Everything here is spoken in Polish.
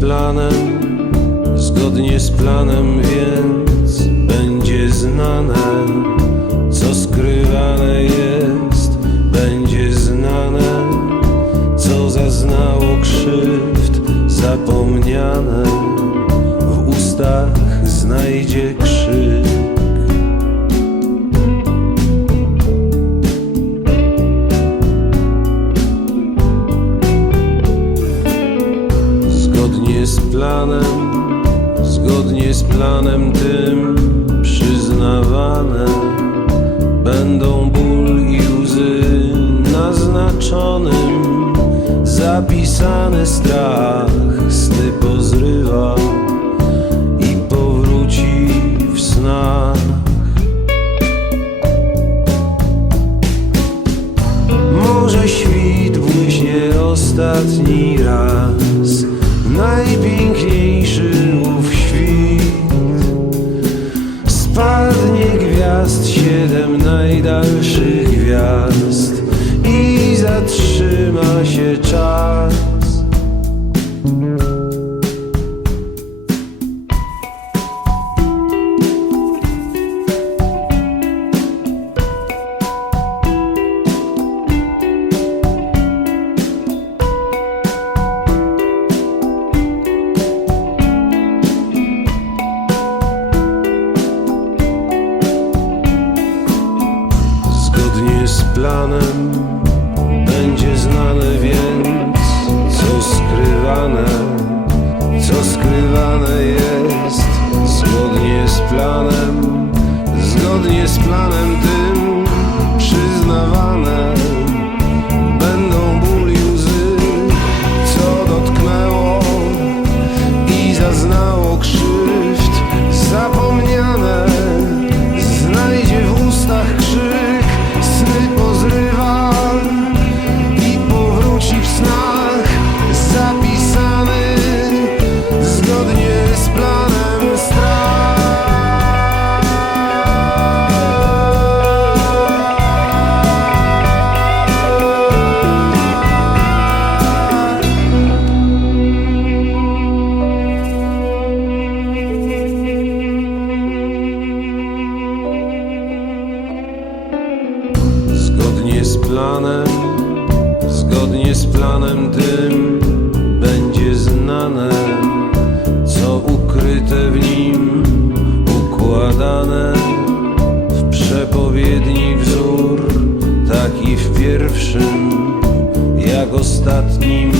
planem, zgodnie z planem, więc będzie znane, co skrywane jest, zgodnie z planem tym przyznawane będą ból i łzy naznaczonym, zapisany strach sny pozrywa i powróci w snach. Może świt błyśnie ostatni siedem najdalszych gwiazd I zatrzyma się czas planem będzie znane więc co skrywane, co skrywane jest. Zgodnie z planem, zgodnie z planem tym planem, zgodnie z planem tym będzie znane, co ukryte w nim, układane. W przepowiedni wzór, taki w pierwszym, jak ostatnim